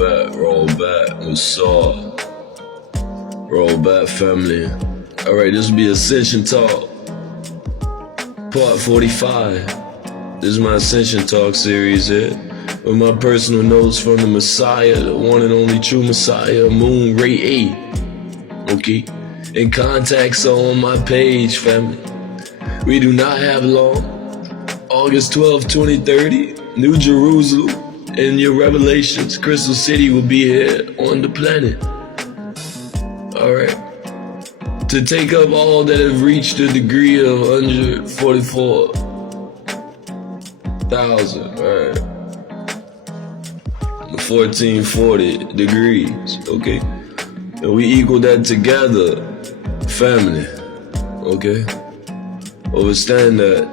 roll back, what's up? Roll back, family. Alright, this will be Ascension Talk, part 45. This is my Ascension Talk series here, with my personal notes from the Messiah, the one and only true Messiah, Moon Ray 8. Okay? And contacts are on my page, family. We do not have long. August 12, 2030, New Jerusalem, and your revelations, Crystal City will be here on the planet. Alright. To take up all that have reached a degree of 144,000, alright. 1440 degrees, okay? And we equal that together, family, okay? Understand that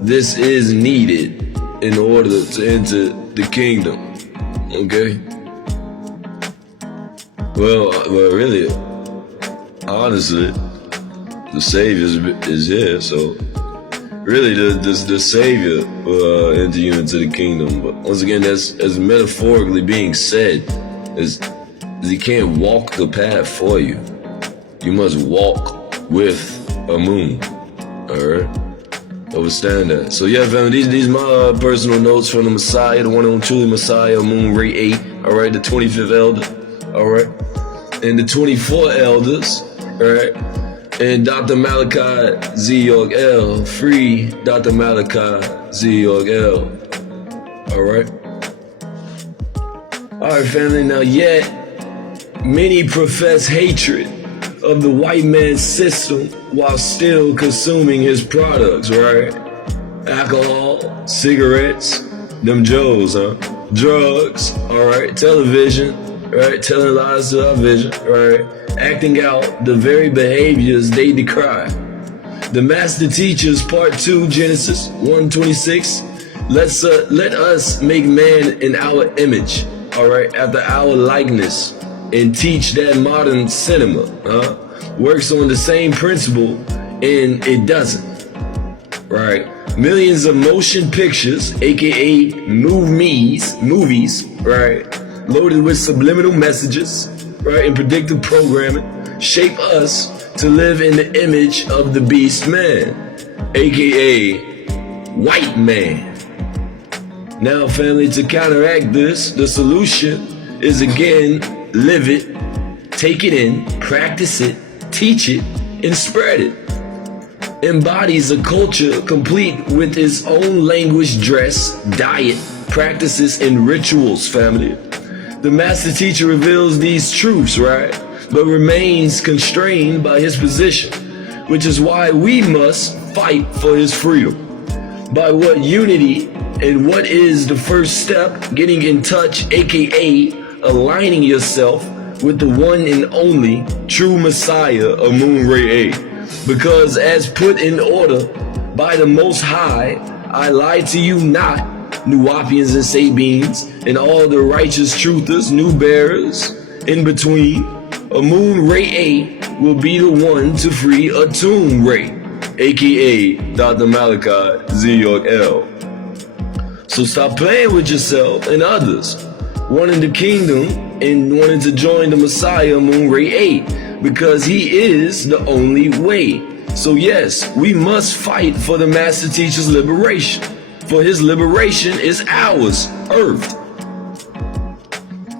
this is needed in order to enter the kingdom, okay? Well, really, honestly, the Savior is here, so really the Savior will enter you into the kingdom. But once again, that's as metaphorically being said, is he can't walk the path for you. You must walk with a moon, alright? Understand that. So yeah, family, these my personal notes from the Messiah, the one and truly Messiah, Moon Ray 8, alright, the 25th elder, alright, and the 24 elders, alright, and Dr. Malachi Z. York L, free Dr. Malachi Z. York L, alright. Alright, family, now yet many profess hatred of the white man's system while still consuming his products, right? Alcohol, cigarettes, them Joes, drugs, alright, television, right? Telling lies to our vision, right? Acting out the very behaviors they decry. The Master Teachers, Part 2, Genesis 1:26. Let us make man in our image, alright, after our likeness, and teach that modern cinema works on the same principle, and it doesn't, right? Millions of motion pictures, aka movies, right, loaded with subliminal messages, right, and predictive programming, shape us to live in the image of the beast man, aka white man. Now, family, to counteract this, the solution is again, live it, take it in, practice it, teach it, and spread it. Embodies a culture complete with its own language, dress, diet, practices, and rituals, family. The Master Teacher reveals these truths, right? But remains constrained by his position, which is why we must fight for his freedom. By what unity and what is the first step? Getting in touch, aka aligning yourself with the one and only true Messiah of Moon Ray 8. Because as put in order by the Most High, I lie to you not, Nuwapians and Sabines, and all the righteous truthers, new bearers, in between. A Moon Ray 8 will be the one to free a Tomb Ray, aka Dr. Malachi Z. York L. So stop playing with yourself and others, wanting the kingdom and wanting to join the Messiah, Moon Ray 8, because he is the only way. So yes, we must fight for the Master Teacher's liberation, for his liberation is ours, Earth.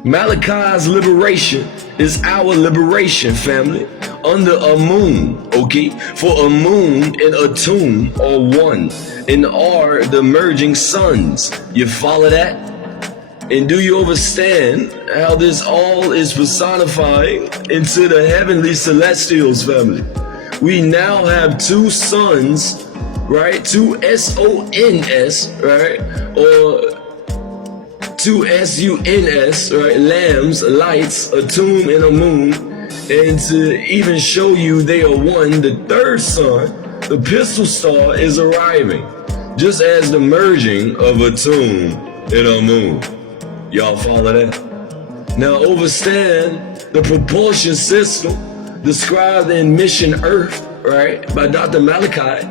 Malachi's liberation is our liberation, family, under a moon, okay? For a moon and a tomb are one, and are the merging suns. You follow that? And do you understand how this all is personifying into the heavenly celestials, family? We now have two suns, right? Two S-O-N-S, right? Or two S-U-N-S, right? Lambs, lights, a tomb, and a moon. And to even show you they are one, the third sun, the pistol star, is arriving, just as the merging of a tomb and a moon. Y'all follow that? Now understand the propulsion system described in Mission Earth, right, by Dr. Malachi,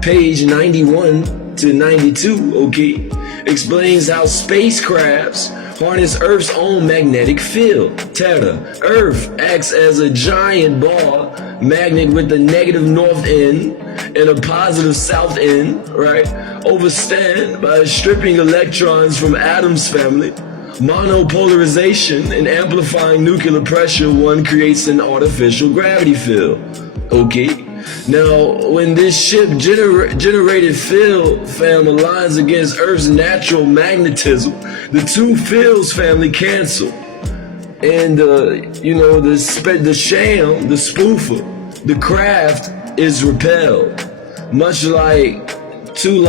page 91 to 92, okay, explains how spacecrafts harness Earth's own magnetic field, Terra. Earth acts as a giant ball magnet with a negative north end and a positive south end, right? Overstand by stripping electrons from Adam's family, monopolarization, and amplifying nuclear pressure, one creates an artificial gravity field. Okay? Now, when this ship generated field, fam, aligns against Earth's natural magnetism, the two fields, family, cancel. And, the sham, the spoofer, the craft is repelled. Much like two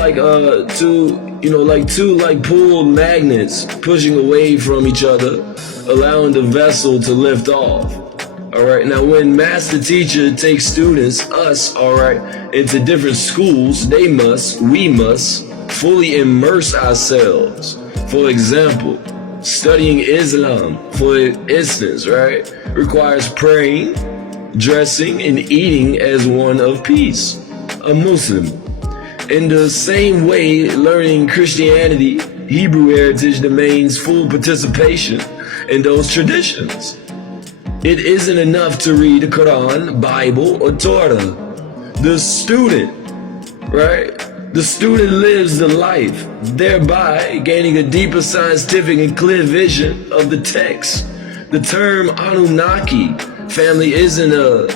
pulled magnets pushing away from each other, allowing the vessel to lift off. Alright, now when master teacher takes students, us, into different schools, we must fully immerse ourselves. For example, studying Islam, for instance, requires praying, dressing, and eating as one of peace, a Muslim. In the same way, learning Christianity, Hebrew heritage demands full participation in those traditions. It isn't enough to read the Quran, Bible, or Torah. The student lives the life, thereby gaining a deeper scientific and clear vision of the text. The term Anunnaki, family, isn't a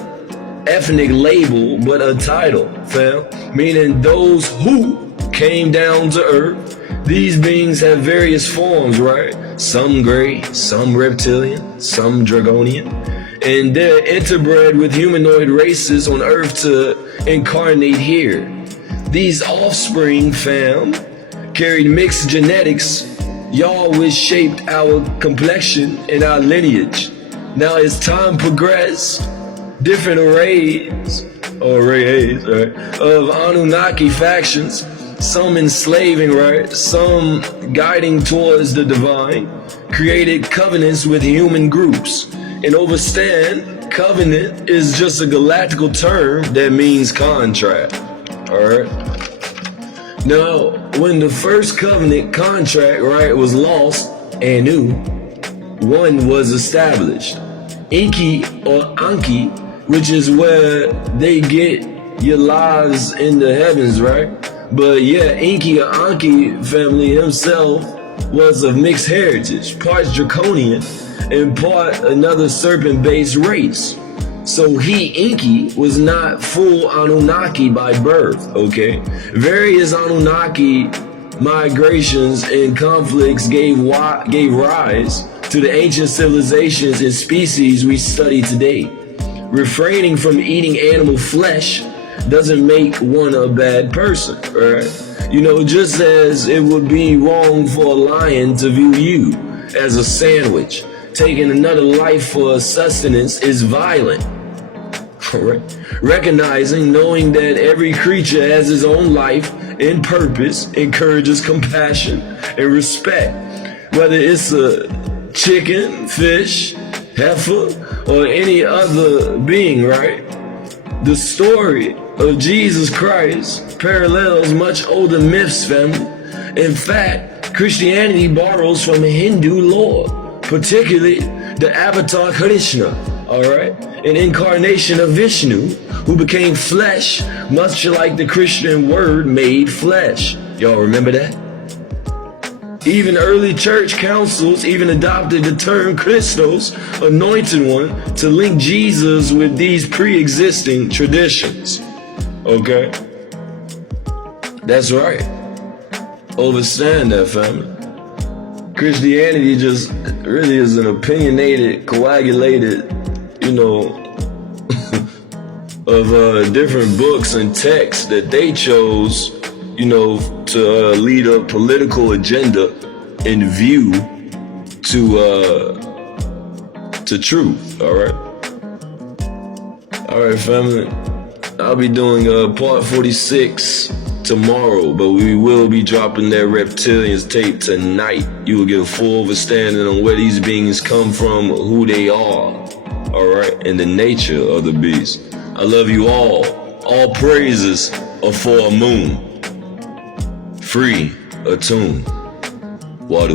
ethnic label, but a title, fam, meaning those who came down to Earth. These beings have various forms, Some gray, some reptilian, some draconian, and they're interbred with humanoid races on Earth to incarnate here. These offspring, fam, carried mixed genetics, y'all which shaped our complexion and our lineage. Now as time progressed, different arrays of Anunnaki factions, some enslaving, some guiding towards the divine, created covenants with human groups. And overstand, covenant is just a galactical term that means contract. Alright? Now, when the first covenant contract, was lost, Anu, one was established. Inki or Anki, which is where they get your lives in the heavens, But yeah, Inki or Anki family himself was of mixed heritage, part draconian and part another serpent-based race. So Inki was not full Anunnaki by birth, okay? Various Anunnaki migrations and conflicts gave rise to the ancient civilizations and species we study today. Refraining from eating animal flesh doesn't make one a bad person, just as it would be wrong for a lion to view you as a sandwich. Taking another life for sustenance is violent. Recognizing, knowing that every creature has its own life and purpose encourages compassion and respect. Whether it's a chicken, fish, heifer, or any other being, The story of Jesus Christ parallels much older myths, family. In fact, Christianity borrows from Hindu lore, particularly the avatar Krishna, an incarnation of Vishnu who became flesh, much like the Christian word made flesh. Y'all remember that? Even early church councils even adopted the term Christos, anointed one, to link Jesus with these pre-existing traditions. Okay? That's right. Overstand that, family. Christianity just really is an opinionated, coagulated, of different books and texts that they chose, to lead a political agenda in view to truth. All right, family. I'll be doing part 46 tomorrow, but we will be dropping that reptilians tape tonight. You will get a full understanding on where these beings come from, who they are, and the nature of the beast. I love you all. All praises are for a moon. Free, attuned. Wadu.